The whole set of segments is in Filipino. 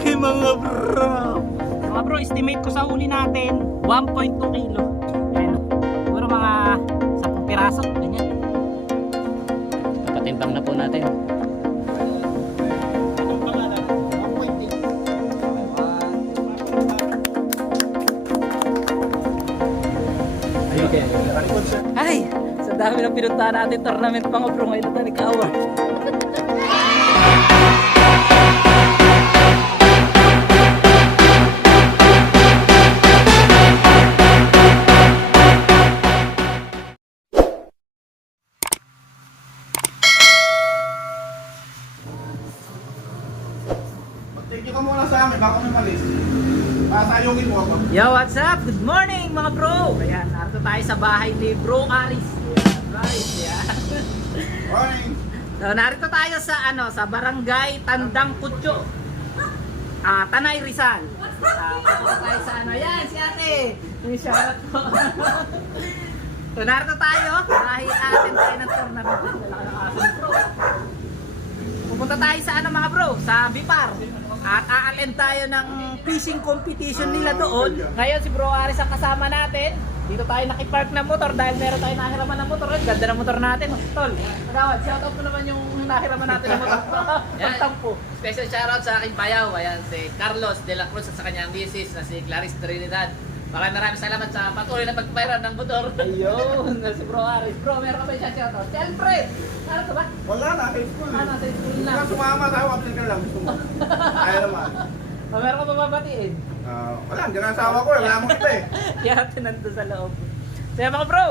laki mga bro. Mga bro, estimate ko sa huli natin 1.2 kilo. Ayan, siguro mga 10 piraso, ganyan. Papatimbang na po natin. Ay, sa dami ng pinuntahan natin tournament mga bro, ngayon na nagkaawa. Thank you ka muna sa amin, baka may malis. Pasayungin mo ako. Yo, what's up? Good morning mga bro! Ayan, narito tayo sa bahay ni Bro Aris. Ayan, Aris, yan. Morning. So, narito tayo sa sa barangay Tandang Kutyo. Tanay Rizal. Pupunta tayo sa yan, si ate. Yung shoutout ko. So, narito tayo dahil atin tayo ng tournament. Lalaki ng aso ni bro. Pupunta tayo sa mga bro, sa Bipar. At aalin tayo ng fishing competition nila doon. Ngayon si Bro Aris ang kasama natin. Dito tayo nakipark ng motor dahil meron tayo nahiraman ng motor. Ganda ng motor natin. Tol, magawad, shoutout mo naman yung nahiraman natin ng motor. Pagtampo. Special shoutout sa aking payaw. Ayan, si Carlos de la Cruz at sa kanyang misis na si Clarice Trinidad. Maraming salamat sa patuloy na pagpapairan ng motor. Ayun, si Bro Aris. Bro, meron ka ba siya shoutout? Si Alfred! Ano ka ba? Wala na, high school. Nasa school na. Kung sumama tayo, absent ka lang. Gusto mo. Ayaw naman. Meron ka ba babatiin? Wala, hindi na asawa ko. Wala mo kita eh. Kaya nandun sa loob. So yan mga bro,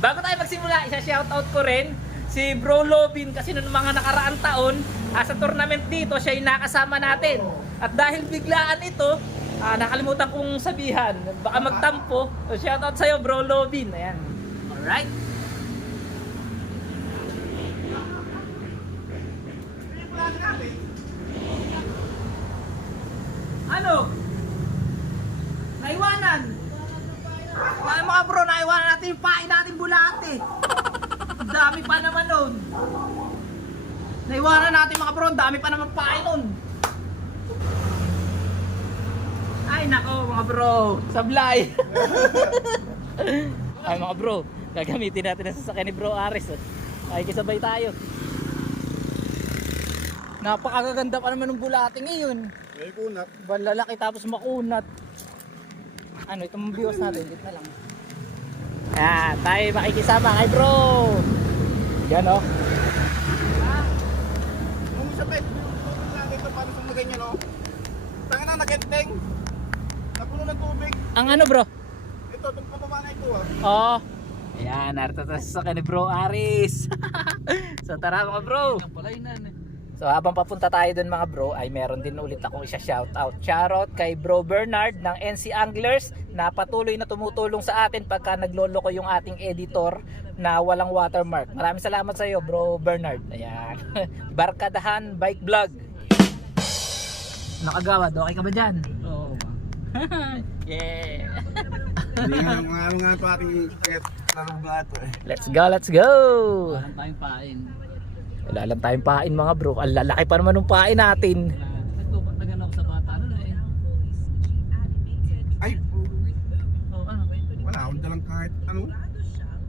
bago tayo magsimula, isa-shoutout ko rin si Bro Lobin kasi noong mga nakaraang taon sa tournament dito, siya yung nakasama natin. At dahil biglaan ito, nakalimutan kong sabihan, baka magtampo. So shoutout sa'yo Bro Lobin. Ayan. Alright. Ano? Naiwanan. Ay mga bro, naiwanan natin yung pain natin bulate. Ang dami pa naman nun. Naiwanan natin mga bro, ang dami pa naman pain nun. Ay nako mga bro, sablay. Ay mga bro, gagamitin natin ang sasakyan ni Bro Aris. Ay kisabay tayo. Napakaganda pa naman ng bulate ngayon. May kunat. Balalaki tapos makunat. Ano, itong biwas natin, dito na lang. Tayo makikisama kay bro. Yan o. Nung sa pet, ito paano kung ganyan o. Tanga na, nagenteng. Napuno ng tubig. Ang ano bro? Ito, itong pababa na ito ah. Oo. Ayan, narito tayo sa ni Bro Aris. So tara mga bro. So habang papunta tayo dun mga bro, ay meron din ulit akong isa-shoutout. Shoutout kay Bro Bernard ng NC Anglers na patuloy na tumutulong sa atin pagka nagloloko yung ating editor na walang watermark. Maraming salamat sa iyo Bro Bernard. Ayan. Barkadahan Bike Vlog. Nakagawad, okay ka ba dyan? Oo. Yeah. Hindi nga ito ating larong nga ito eh. Let's go, let's go. Walang tayong pain. Wala lang tayong pain mga bro. Ang lalaki pa naman ng pain natin. Nagtupat na gano'n ako sa bata. Ano na eh? Ay, Oh, ano ba ito? wala akong dalang kahit ano.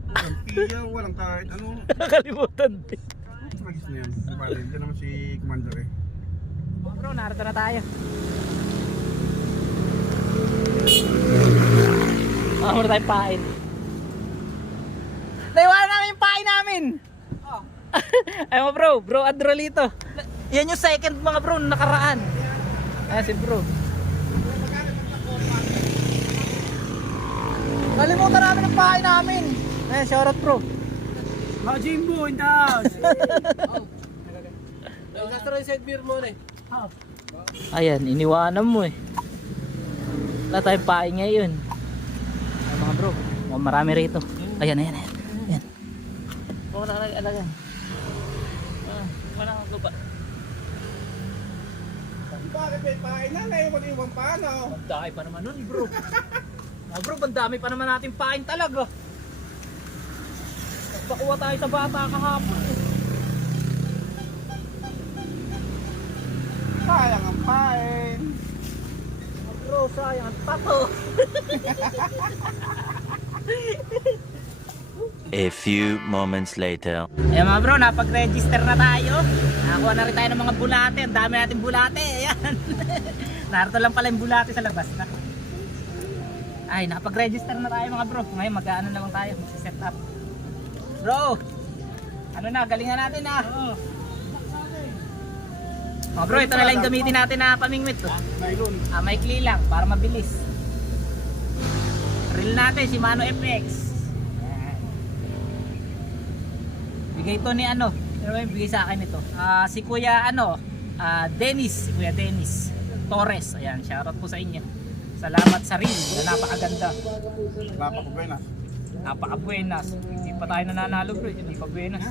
Walang piya, walang kahit ano. Nakalimutan din. Magis na yan. Diyan naman si Commander eh. Mga bro, narito na tayo. Muna tayong pain. Naiwanan namin yung pain namin. Ay mga bro Adrolito. Yan yung second mga bro nakaraan. Ayan si bro. Nalimutan namin ang pain namin. Ayan, shoutout bro. Mga Jimbo in the house! Nasa rin side beer mo na eh. Ayan, iniwanan mo eh. Wala tayong pain ngayon. Ay mga bro, marami rito. Ayan. Ayan. Oo, nakalagan. Wala kang lupa. Bakit may pain na? Naiwan pa ano? Dami pa naman nun bro. Mga bro, bandami pa naman natin pain talaga. Nagpakuha tayo sa bata kahapon eh. Sayang ang pain. Bro, sayang ang tato. A few moments later. Ayan mga bro, napag-register na tayo. Nakakuha na rin tayo ng mga bulate. Ang dami natin bulate. Ayan. Narito lang pala yung bulate sa labas na. Ay, nakapag-register na tayo mga bro. Ngayon mag-ano na lang tayo, mag-set up. Bro, ano na, galingan natin na. Mga bro, ito na lang yung gamitin natin na pamingwit. Nylon. Maikli lang, para mabilis. Reel natin, Shimano FX. Ayan. Bigay ito ni ano, pero may bigay sa akin ito. Si Kuya Dennis, si Kuya Dennis Torres. Ayan, shoutout po sa inyo. Salamat sa reel, na napakaganda. Napakabuenas. Napaka-buenas. Hindi pa tayo nananalo bro, hindi pa buenas.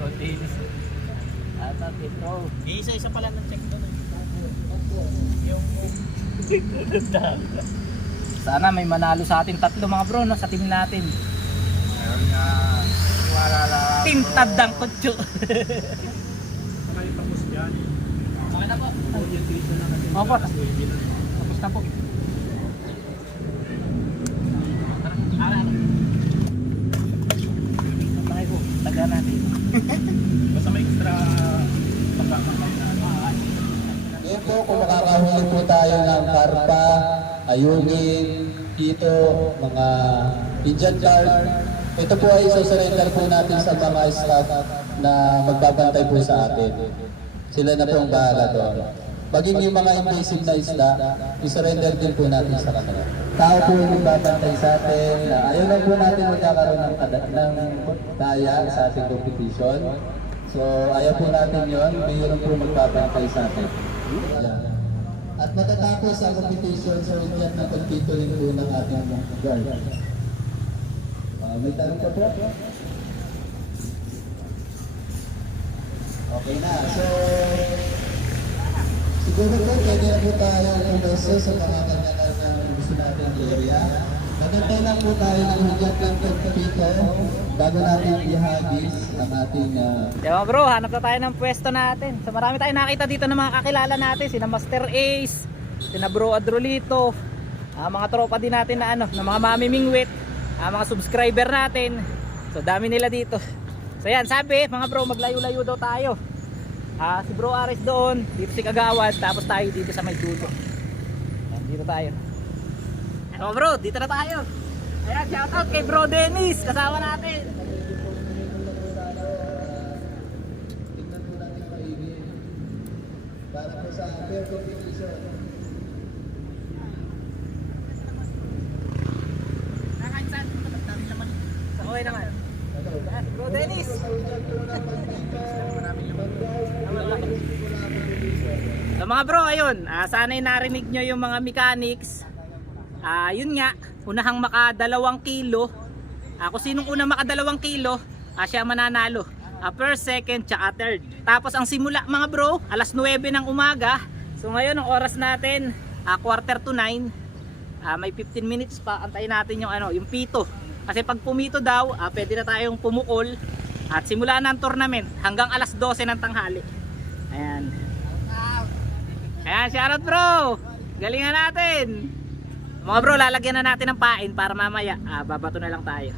Bro Dennis. At ito. Isa-isa pala ng check doon. Sana may manalo sa atin tatlo mga bro no, sa team natin. Meron nga. Wala lang. Team Tandang Kutso. Ano tapos dyan? Okay na po. Orientation na natin. Opo. Tapos na po. Tara. Tayo po. Taga natin. Basta may extra pagkakamay na. Ngayon po, kung makakahuli po tayo ng karpa, ayungin, dito, mga Indian carp, ito po ay isosurrender po natin sa mga staff na magbabantay po sa atin. Sila na po ang bahala doon. Maging yung mga invasive na isda, isurrender din po natin sa kanila. Tao po yung magbabantay sa atin na ayaw lang po natin magkakaroon ng daya sa ating competition. So ayaw po natin yon, mayroon po magbabantay sa atin. Yeah. At matatapos ang competition, so yan ang pagtituloy po ng ating guard. May tanong ka po? Okay na, so siguro po pwede na po tayo umaso sa mga kanyanan ng gusto natin area. Magantay lang po tayo ng hugyan ng pagpapito bago natin ihagis ang ating Diba bro, hanap na tayo ng pwesto natin. So marami tayong nakita dito ng mga kakilala natin, sina Master Ace, sina Bro Adrolito, mga tropa din natin na na mga mamimingwit, mga subscriber natin. So dami nila dito. So yan, sabi mga bro, maglayo-layo daw tayo. Si Bro Ares doon, dito si Kagawad, tapos tayo dito sa may dulo. Yan, dito tayo. So bro, dito na tayo. Ayan, shoutout kay Bro Dennis, kasama natin. tingnan po natin maigi para po sa fair competition. Okay naman. Bro Dennis. So mga bro, ayun, sana'y narinig nyo yung mga mechanics. Yun nga, unahang maka 2 kilo. Kung sinong unang maka 2 kilo, siya mananalo. First, second, tsaka third. Tapos ang simula mga bro, alas 9 ng umaga. So ngayon ang oras natin, 8:45. May 15 minutes pa, antayin natin yung yung pito. Kasi pag pumito daw, pwede na tayong pumukol. At simula na ang tournament hanggang alas 12 ng tanghali. Ayan. Ayan, shoutout bro! Galingan natin! Mga bro, lalagyan na natin ng pain para mamaya babato na lang tayo.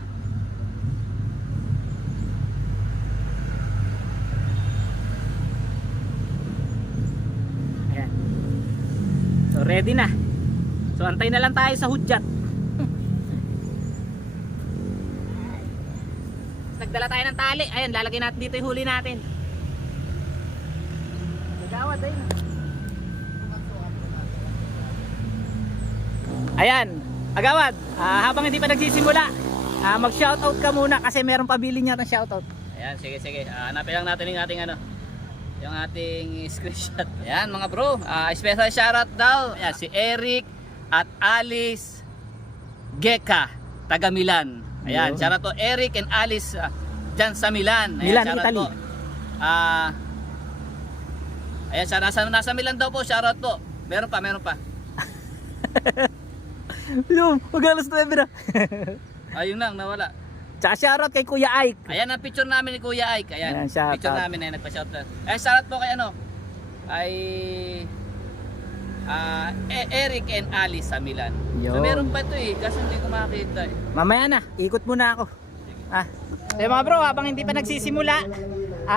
Ayan. So ready na. So antay na lang tayo sa hudyat. Nagdala tayo ng tali. Ayan, lalagyan natin dito yung huli natin. Gawad ayun. Ayan, agawad, habang hindi pa nagsisimula, mag-shoutout ka muna kasi meron pabili niya ng shoutout. Ayan, sige. Hanapin lang natin yung ating yung ating screenshot. Ayan mga bro, special shoutout daw. Ayan, si Eric at Alice Geka, taga Milan. Ayan, shoutout to Eric and Alice dyan sa Milan. Ayan, Milan, shoutout Italy. po. Ayan, nasa Milan daw po, shoutout po. Meron pa. Yung, mag-alas 9 na. Ayun lang, nawala. Tsaka shoutout kay Kuya Ike. Ayan ang picture namin ni Kuya Ike. Ayan, Ayan, shoutout. picture namin na nagpa-shoutout. Ayan, shoutout po kay ay Eric and Alice sa Milan. So Yun. meron pa ito eh, kasi hindi ko makita eh. Mamaya na, ikot muna ako. So mga bro, habang hindi pa nagsisimula,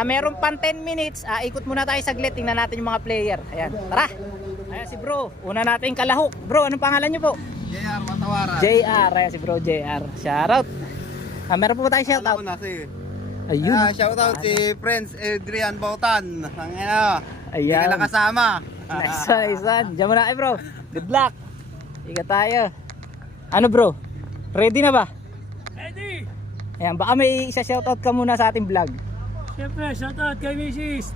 meron pang 10 minutes, ikot muna tayo saglit, tingnan natin yung mga player. Ayan, tara. Ayan si bro, una natin kalahok. Bro, anong pangalan nyo po? JR Matawaran. JR, ayan si bro JR. Shoutout. Meron po ba tayo shoutout? Alam mo na si Ayun. shoutout si Prince Adrian Bautan. Ang hindi Ayan. ka nakasama. Nice one, nice one. Diyan muna kayo bro. Good luck. Ika tayo. Ano bro? Ready na ba? Ready! Ayan, baka may isa shoutout ka muna sa ating vlog. Siyempre, shoutout kay Mrs.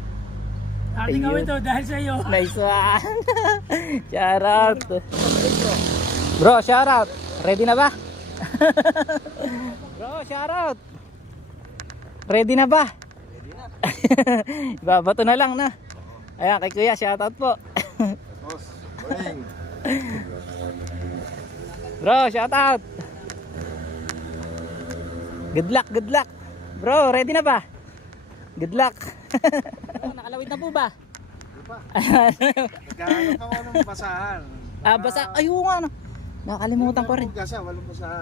Ating Ayun. gawin to dahil sa iyo. Nice one. Shoutout. Bro, shoutout. Ready na ba? Bro, shoutout. Ready na ba? Ready na. Babato na lang na. Ayan, kay kuya, shoutout po. Boss, boring. Bro, shoutout. Good luck, good luck. Bro, ready na ba? Good luck. Nakalawid na po ba? Nagkahanap ako ng basahan. Basa, ayun nga no. Nakalimutan ko rin. Gasa, walang basahan.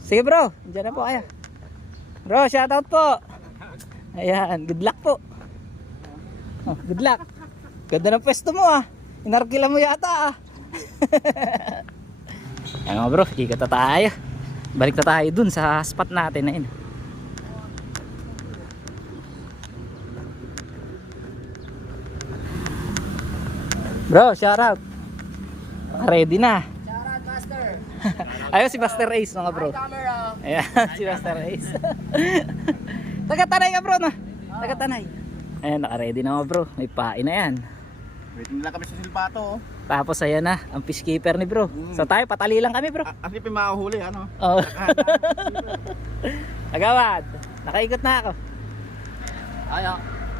Sige bro, dyan na po kayo. Bro, shoutout po. Ayan, good luck po. Oh, good luck. Ganda ng pwesto mo Inarkila mo yata Ayan mga bro, ikot na tayo. Balik na tayo dun sa spot natin na yun. Bro, shoutout. Ready na. Shoutout Master! Ayun si Master Ace mga bro. Ayan, si Master Ace. Taga-Tanay ka bro no? Taga-Tanay. Ayan, naka-ready na mga bro. May pain na yan. Wait lang kami sa silbato. Tapos ayan na, ang fish keeper ni bro. So tayo, patali lang kami bro. Kasi pimahuli, ano? Oh. Agawad, nakaikot na ako.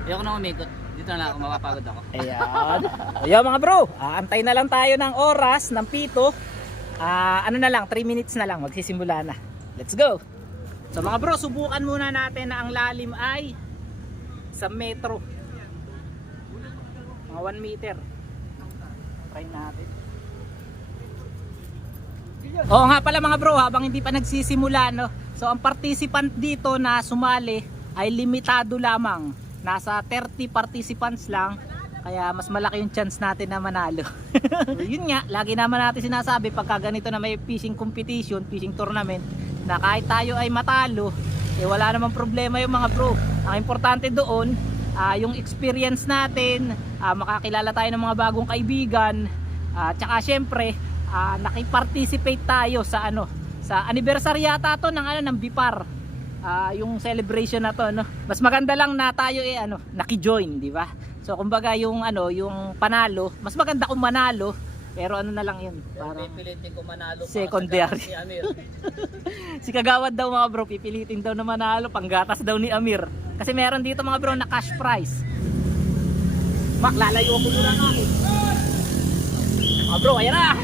Ayoko na umikot. Dito na lang ako, mapapagod ako. Ayan. Ayan mga bro, antay na lang tayo ng oras, ng pito. Ano na lang, 3 minutes na lang, magsisimula na. Let's go! So mga bro, subukan muna natin na ang lalim ay sa metro. Mga 1 meter. Try natin. Oo nga pala mga bro, habang hindi pa nagsisimula no. So ang participant dito na sumali ay limitado lamang. Nasa 30 participants lang. Kaya mas malaki yung chance natin na manalo. Yun nga, lagi naman natin sinasabi pagka ganito na may fishing competition, fishing tournament, na kahit tayo ay matalo, wala namang problema yung mga bro. Ang importante doon, yung experience natin, makakilala tayo ng mga bagong kaibigan, tsaka syempre nakiparticipate tayo sa sa anniversary yata to ng Bipar, yung celebration na to Mas maganda lang na tayo naki-join, di ba? So kumbaga yung panalo, mas maganda kung manalo, pero na lang yun, para Pipilitin ko manalo para secondary. si Amir. Si Kagawad daw mga bro, pipilitin daw na manalo, panggatas daw ni Amir. Kasi meron dito mga bro na cash prize. Mak, lalayo ako muna nga mga bro, ayan na.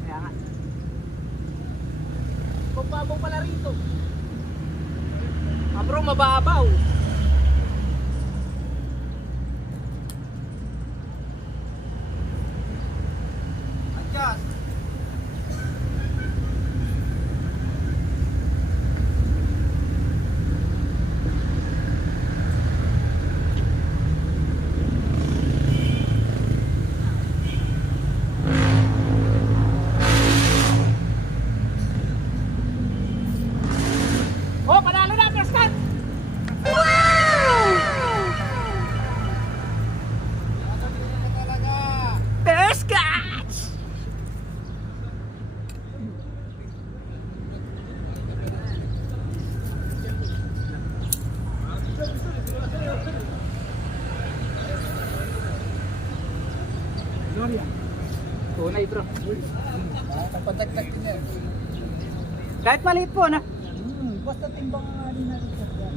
Kaya nga. Mababaw pala rito. Bro, mababaw. Adjust. Oh, panalo na, first cut! First catch! Tunay bro. Papadagdag din yan. Kahit maliit po na. Basta timbang nga rin natin sa yan.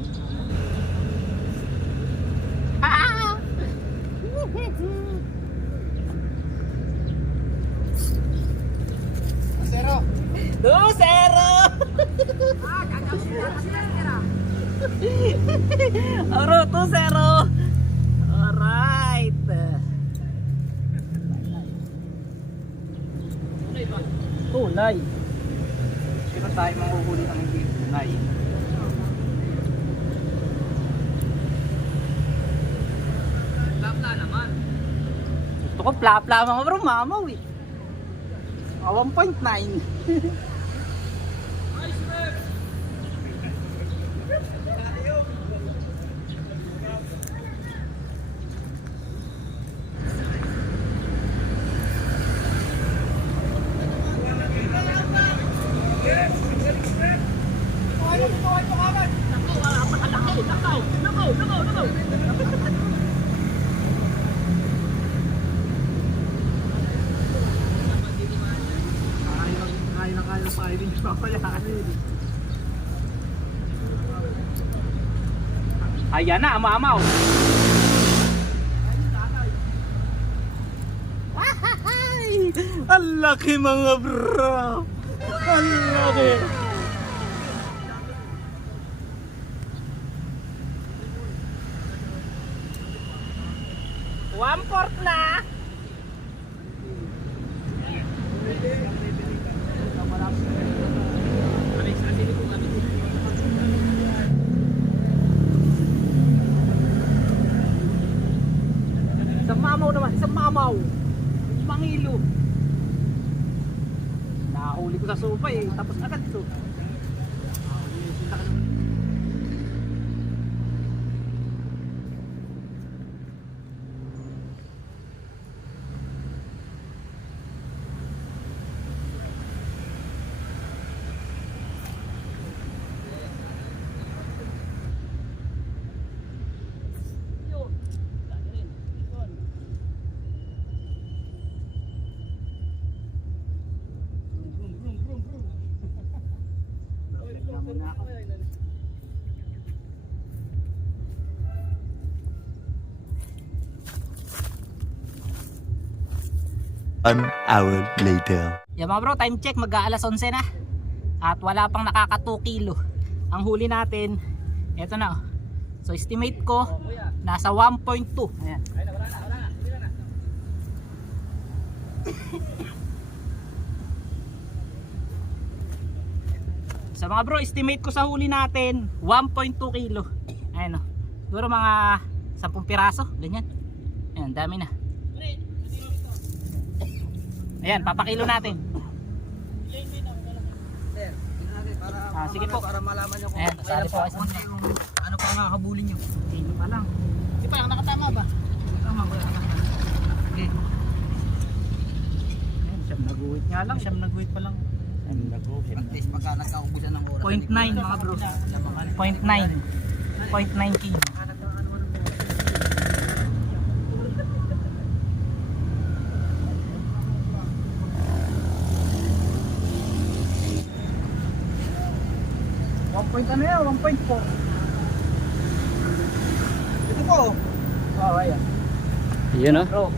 Bro, 2-0. Alright. Tunay. Sino tayo mahuhuli ng hindi tunay? Lapla naman. Gusto ko pla-pla mga bro, mamaw eh. 1.9. Ayan na, mamaw. Ang laki mga bro. Ang laki. One-fourth na. Isang mamaw naman, isang mamaw. Mangilo. Nahuli ko sa sopa eh, tapos agad ito. An hour later. Yeah mga bro, time check, mag-aalas 11 na. At wala pang nakaka 2 kilo. Ang huli natin, eto na. So estimate ko, nasa 1.2. Ayan. So mga bro, estimate ko sa huli natin, 1.2 kilo. Ayan o. Siguro mga 10 piraso, ganyan. Ayan, dami na. Ayan, papakilo natin. Sige po. Para malaman nyo kung Ayan, kasali po kasi. ano pa nakakabuli nyo. Hindi pa lang. Hindi pa lang, nakatama ba? Tama ba? Okay. Ayan, siyam naguhit nga lang. Siyam nag-wait pa lang. Siyam naguhit. At least pagka nagkaubusan ng oras. 0.9 mga bro. 0.9. 0.9 kilo. Ano yan? 1.4. Ito po. Oh, ayan. Yun oh. Bro,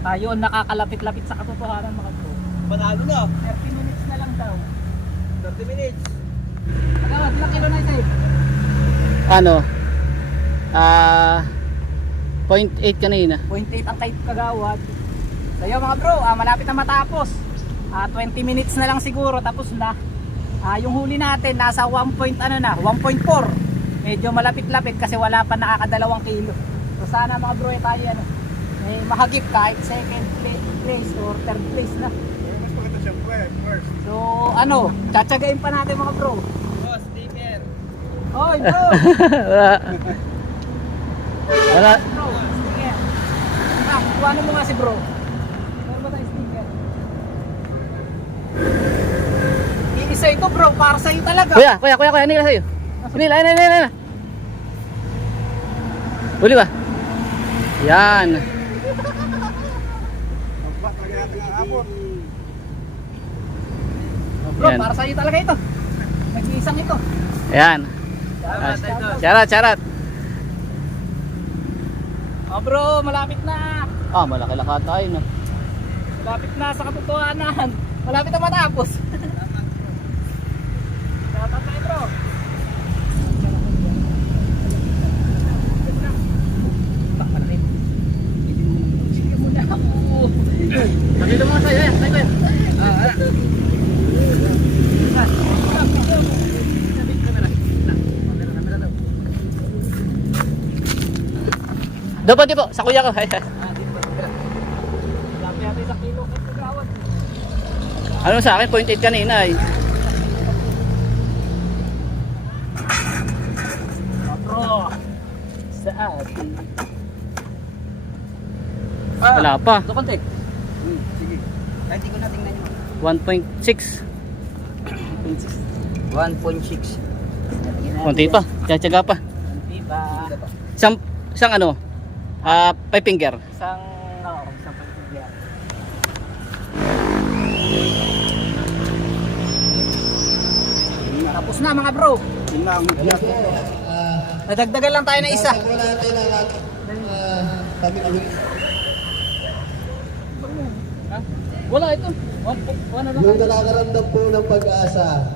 tayo nakakalapit-lapit sa katotohanan mga bro. Panalo na. 30 minutes na lang daw. 30 minutes. Agawad, ilang kilo na isa eh? Ano? 0.8 kanina. 0.8 ang kahit kagawad. So yun mga bro, malapit na matapos. 20 minutes na lang siguro tapos na. Yung huli natin nasa 1.4. Medyo malapit-lapit kasi wala pa nakakadalawang kilo. So sana mga bro tayo mahagip kahit second place or third place na. Mas maganda siyempre. First. So tsatsagain pa natin mga bro. Boss, sticker. Oy bro! Wala. Bro, sticker. Kuhanin mo nga si bro. Meron ba tayong sticker? Iisa ito bro, para sa'yo talaga. Kuya, hindi ka sa'yo. Nila. Huli ba? Yan. Ba't lagi natin ang abot? Bro, Yan. para sa'yo talaga ito. Nag-iisang ito. Yan. Charat. Oh bro, malapit na. Malaki-laka tayo no. Malapit na sa katotohanan. Malapit na matapos. Shoutout tayo bro. Dapat di po, sa kuya ko. Ano sa akin, 0.8 kanina eh. Bro. Sa atin. Wala pa. Ito konti. Sige. Kahit hindi ko na tingnan yun. 1.6. 1.6. Konti pa. Tiyatsaga pa. Diba? Isang ano? 5 finger. Isang pagkakagyan. Tapos na mga bro. Yun na ang magyat. Nadagdagan lang tayo na isa. Tapos natin ang tabi-tabi. Wala ito. One na lang. Yung nakakaramdam po ng pag-asa.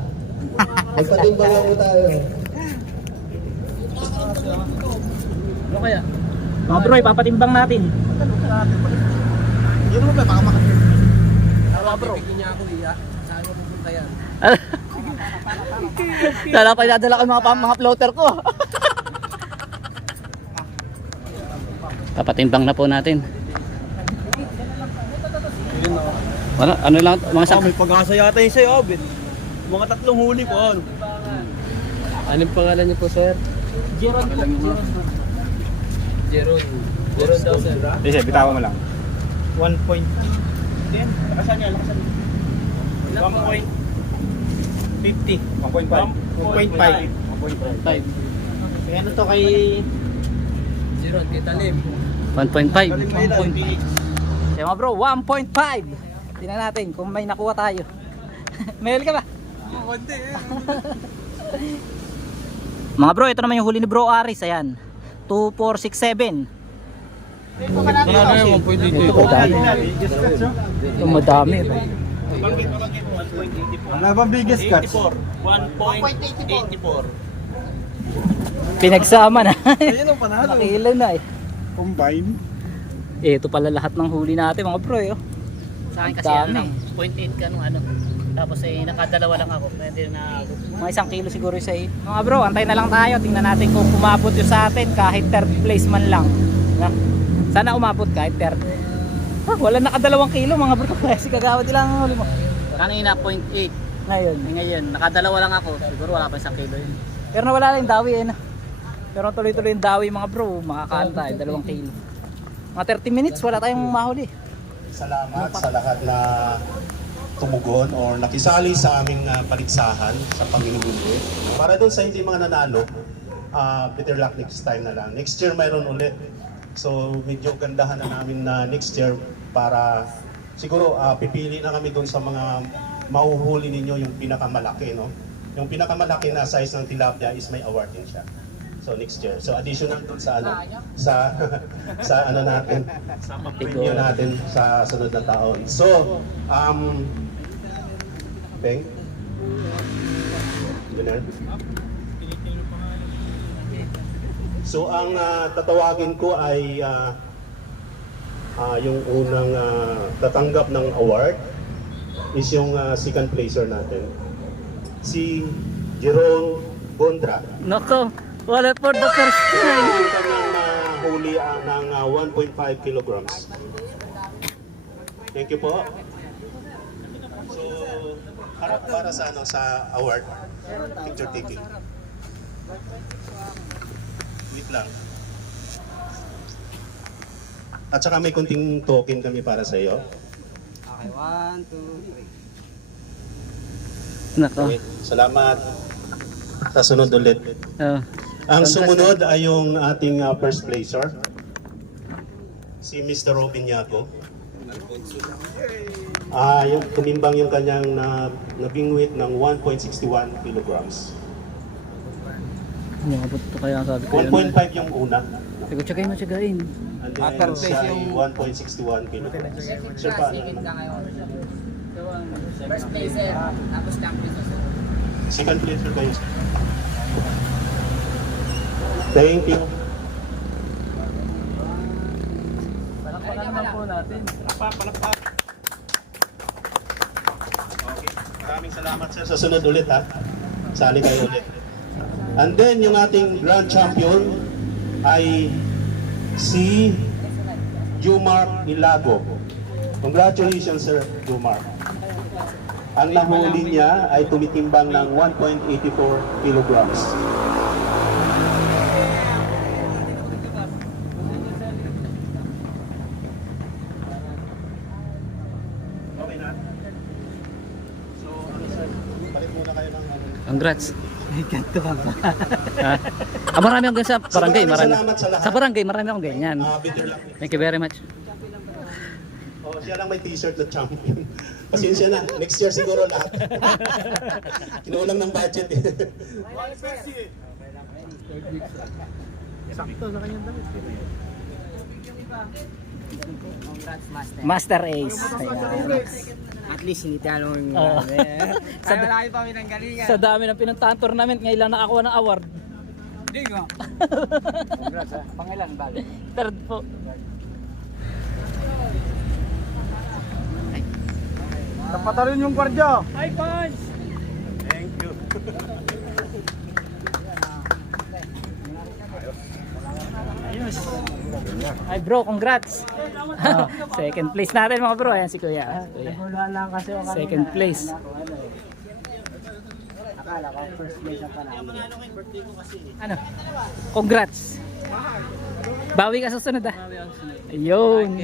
Magpatimbang lang po tayo. Ano kaya? Mga bro, ipapatimbang natin. Yun mo ba? Baka makakit. Mga bro. Lala pa inadala ko yung mga floater ko. Papatimbang na po natin. Wala, ano lang, mga sak... May pag-asa yata yung sa'yo, Abin. Mga 3 huli po. Anong pangalan niyo po, sir? Jeron. Jeron daw, sir. Sige, bitawan mo lang. 1 point. Then, lakasan niya, lakasan niya. 1.50. 1.5. 1.5. 5. Kaya ano to kay... 1.5. Kaya mga bro, 1.5. Tingnan natin kung may nakuha tayo. Mayroon ka ba? Mga bro, ito naman yung huli ni Bro Aris. Ayan. 2467. Ito madami. Ano ba biggest catch? 1.84. Pinagsama na. Ayun ang panalo. Nakilan na eh. Combine. Ito pala lahat ng huli natin mga bro eh. Sa akin kasi Dami. ano lang, 0.8 ka nung ano. Tapos nakadalawa lang ako. Pwede na Mga 1 kilo siguro sa iyo. Mga bro, antay na lang tayo. Tingnan natin kung umabot yung sa atin kahit third place man lang. Sana umabot kahit third. Wala nakadalawang kilo mga bro. Kasi kagawad lang ang huli mo. kanina 0.8. Ngayon. Ngayon, nakadalawa lang ako. Siguro wala pa 1 kilo yun. Pero nawala lang yung dawi eh. No? Pero tuloy-tuloy yung dawi mga bro. Makakaano tayo, 2 kilo. Mga 30 minutes, wala tayong mahuli. Salamat sa lahat na tumugon or nakisali sa aming paligsahan sa pamimili. Para doon sa hindi mga nanalo, better luck next time na lang. Next year mayroon ulit. So medyo gandahan na namin na next year para siguro pipili na kami doon sa mga mahuhuli ninyo yung pinakamalaki, no? Yung pinakamalaki na size ng tilapia is may award din siya. So next year. So additional dun sa ano sa sa ano natin sa preview natin sa sunod na taon. So Beng. Winner. So ang tatawagin ko ay yung unang tatanggap ng award is yung second placer natin. Si Jeron Gondra. Nako, wala for the first time. Ang kanyang huli ng 1.5 kilograms. Thank you po. So, harap para sa ano sa award. Picture taking. Wait lang. At saka may kunting token kami para sa iyo. Okay, 1, 2, 3. Nako. Okay, salamat. Sa sunod ulit. Ang sumunod ay yung ating first placer, si Mr. Robin Yaco. Yung tumimbang yung kanyang nabingwit ng 1.61 kilograms. Umabot to kaya sabi ko 1.5 yung una, Sige, tsagain mo, tsagain. and then siya ay 1.61 kilograms. Sir, paano naman? First place tapos lang place. Second placer kayo. Thank you. Palakpakan naman po natin. Palakpak. Okay. Maraming salamat sir. Sa sunod ulit ha. Sali kayo ulit. And then yung ating grand champion ay si Jumar Ilago. Congratulations, Sir Jumar. Ang nahuli niya ay tumitimbang ng 1.84 kilograms. Okay na? So, ano sir? Balik muna kayo ng ano. Congrats. Marami akong ganyan sa barangay. Marami. Salamat sa lahat. Sa barangay, marami akong ganyan. Bitter luck. Thank you very much. Oh, siya lang may t-shirt na champion. Pasensya na. Next year siguro lahat. Kinulang ng budget eh. Congrats, Master. Master Ace. Ayan. At least hindi tayo yung... Oo. Kaya malaki pa kami ng galingan. Sa dami ng pinuntahan tournament, ngayon lang nakakuha ng award. Hindi ko. Congrats ha. Pangilan, bali. Third po. Tapatalin yung gwardiya. Hi, Pons! Thank you. Ayos. Ay bro, congrats. Second place natin mga bro. Ayan si Kuya. Wala lang kasi ako. Second place. Akala ko, first place ang panalo. Ano? Congrats. Bawi ka sa sunod ah. Ayun.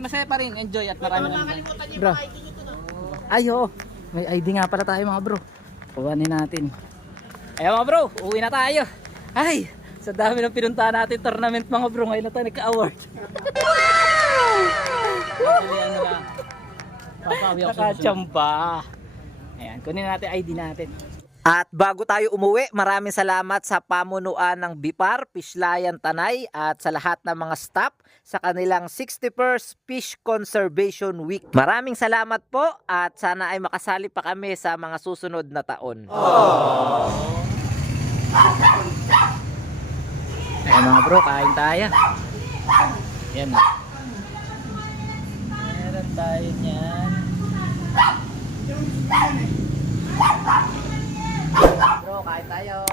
Masaya pa rin. Enjoy at marami naman. Bro. Ay oo. May ID nga pala tayo mga bro. Kuhanin natin. Ayun mga bro, uwi na tayo. Ay, sa dami ng pinuntahan natin tournament mga bro, ngayon na tayo nagka-award. Nakachamba. Ayan, kunin natin ID natin. At bago tayo umuwi, maraming salamat sa pamunuan ng BIPAR, Pishlayan Tanay at sa lahat ng mga staff sa kanilang 61st Fish Conservation Week. Maraming salamat po at sana ay makasali pa kami sa mga susunod na taon. Ayan mga bro, kain tayo. Yan. Meron tayo niyan. Bro, kain tayo.